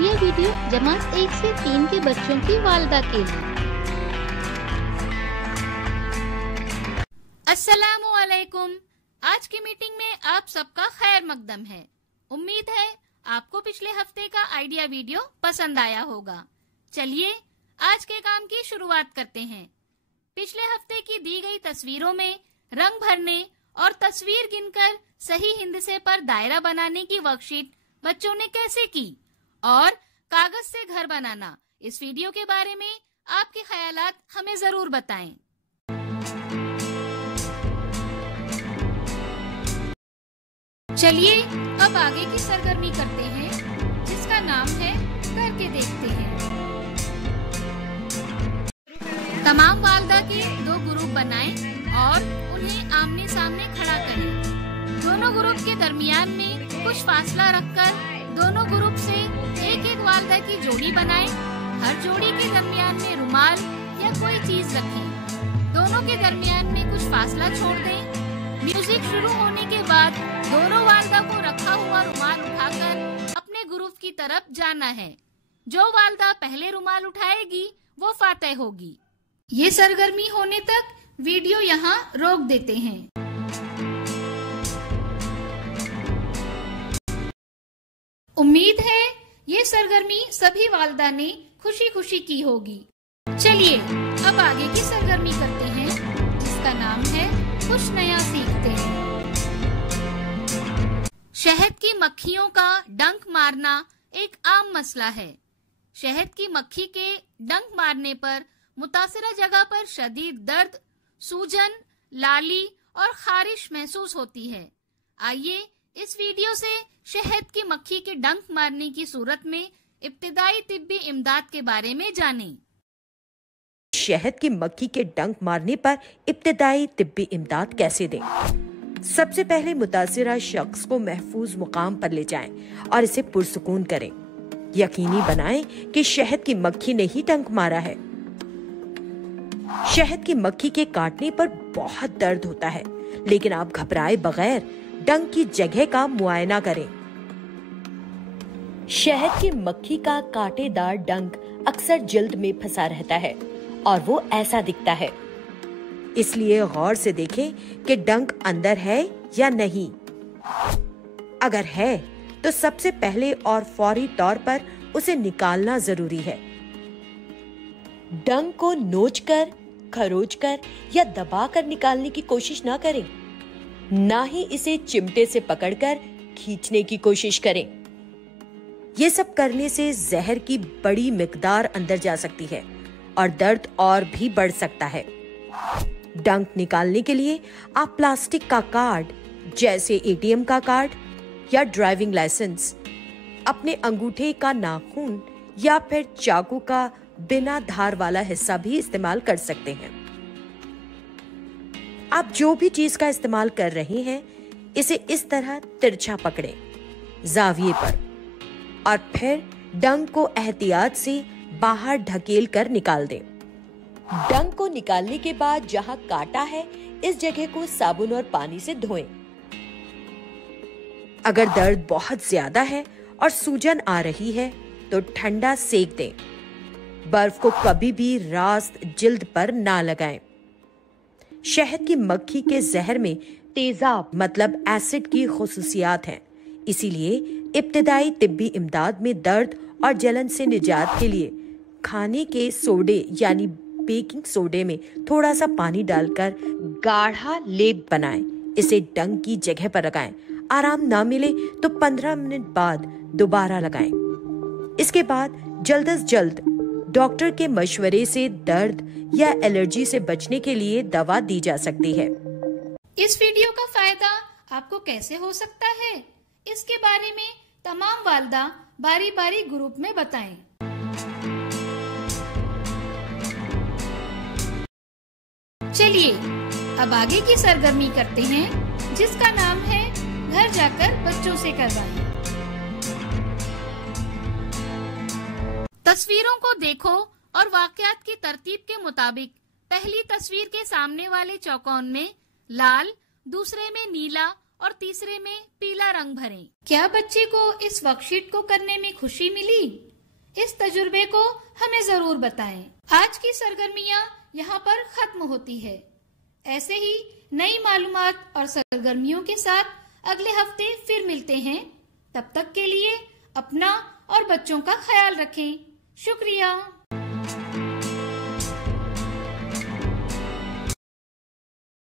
Idea video जमात 1 से 3 के बच्चों की वालिदा के लिए। अस्सलामु अलैकुम। आज की मीटिंग में आप सबका खैर मकदम है। उम्मीद है आपको पिछले हफ्ते का आइडिया वीडियो पसंद आया होगा। चलिए आज के काम की शुरुआत करते हैं। पिछले हफ्ते की दी गई तस्वीरों में रंग भरने और तस्वीर गिनकर सही हिंदसे पर दायरा बनाने की वर्कशीट बच्चों ने कैसे की और कागज से घर बनाना, इस वीडियो के बारे में आपके ख्यालात हमें जरूर बताएं। चलिए अब आगे की सरगर्मी करते हैं, जिसका नाम है करके देखते हैं। तमाम वालिदा के 2 ग्रुप बनाएं और उन्हें आमने सामने खड़ा करें। दोनों ग्रुप के दरमियान में कुछ फासला रखकर दोनों ग्रुप से एक वालिदा की जोड़ी बनाएं। हर जोड़ी के दरमियान में रुमाल या कोई चीज रखें। दोनों के दरमियान में कुछ फासला छोड़ दें। म्यूजिक शुरू होने के बाद दोनों वालिदा को रखा हुआ रुमाल उठाकर अपने ग्रुप की तरफ जाना है। जो वालिदा पहले रुमाल उठाएगी वो फातेह होगी। ये सरगर्मी होने तक वीडियो यहाँ रोक देते हैं। उम्मीद है ये सरगर्मी सभी वालिदा ने खुशी खुशी की होगी। चलिए अब आगे की सरगर्मी करते हैं, जिसका नाम है कुछ नया सीखते हैं। शहद की मक्खियों का डंक मारना एक आम मसला है। शहद की मक्खी के डंक मारने पर मुतासिरा जगह पर शदीद दर्द, सूजन, लाली और खारिश महसूस होती है। आइए इस वीडियो से शहद की मक्खी के डंक मारने की सूरत में इब्तिदाई तिब्बी इमदाद के बारे में जानें। शहद की मक्खी के डंक मारने पर इब्तिदाई तिब्बी इमदाद कैसे दें? सबसे पहले मुतासिरा शख्स को महफूज मुकाम पर ले जाएं और इसे पुरसुकून करें। यकीनी बनाएं कि शहद की मक्खी ने ही डंक मारा है। शहद की मक्खी के काटने पर बहुत दर्द होता है, लेकिन आप घबराए बगैर डंक की जगह का मुआयना करें। शहद की मक्खी का कांटेदार डंक अक्सर जल्द में फंसा रहता है और वो ऐसा दिखता है। इसलिए गौर से देखें कि डंक अंदर है या नहीं। अगर है तो सबसे पहले और फौरी तौर पर उसे निकालना जरूरी है। डंक को नोचकर, खरोचकर या दबाकर निकालने की कोशिश ना करें। ना ही इसे चिमटे से पकड़कर खींचने की कोशिश करें। ये सब करने से जहर की बड़ी मिकदार अंदर जा सकती है और दर्द और भी बढ़ सकता है। डंक निकालने के लिए आप प्लास्टिक का कार्ड, जैसे एटीएम का कार्ड या ड्राइविंग लाइसेंस, अपने अंगूठे का नाखून या फिर चाकू का बिना धार वाला हिस्सा भी इस्तेमाल कर सकते हैं। आप जो भी चीज का इस्तेमाल कर रहे हैं, इसे इस तरह तिरछा पकड़ें, जाविये पर, और फिर डंक को एहतियात से बाहर ढकेल कर निकाल दें। डंक को निकालने के बाद जहां काटा है, इस जगह को साबुन और पानी से धोएं। अगर दर्द बहुत ज्यादा है और सूजन आ रही है तो ठंडा सेक दें। बर्फ को कभी भी रास्त जिल्द पर ना लगाएं। शहद की मक्खी के जहर में तेजाब मतलब एसिड की खुसूसियात हैं। इसीलिए इब्तिदाई तिब्बी इमदाद में दर्द और जलन से निजात के लिए खाने के सोडे यानी बेकिंग सोडे में थोड़ा सा पानी डालकर गाढ़ा लेप बनाएं। इसे डंक की जगह पर लगाएं। आराम ना मिले तो 15 मिनट बाद दोबारा लगाएं। इसके बाद जल्द अज जल्द डॉक्टर के मशवरे से दर्द या एलर्जी से बचने के लिए दवा दी जा सकती है। इस वीडियो का फायदा आपको कैसे हो सकता है, इसके बारे में तमाम वालिदा बारी बारी ग्रुप में बताएं। चलिए अब आगे की सरगर्मी करते हैं, जिसका नाम है घर जाकर बच्चों से करवाएं। तस्वीरों को देखो और वाकयात की तरतीब के मुताबिक पहली तस्वीर के सामने वाले चौकोन में लाल, दूसरे में नीला और तीसरे में पीला रंग भरें। क्या बच्चे को इस वर्कशीट को करने में खुशी मिली? इस तजुर्बे को हमें जरूर बताएं। आज की सरगर्मियां यहाँ पर खत्म होती है। ऐसे ही नई मालूमात और सरगर्मियों के साथ अगले हफ्ते फिर मिलते हैं। तब तक के लिए अपना और बच्चों का ख्याल रखें। शुक्रिया।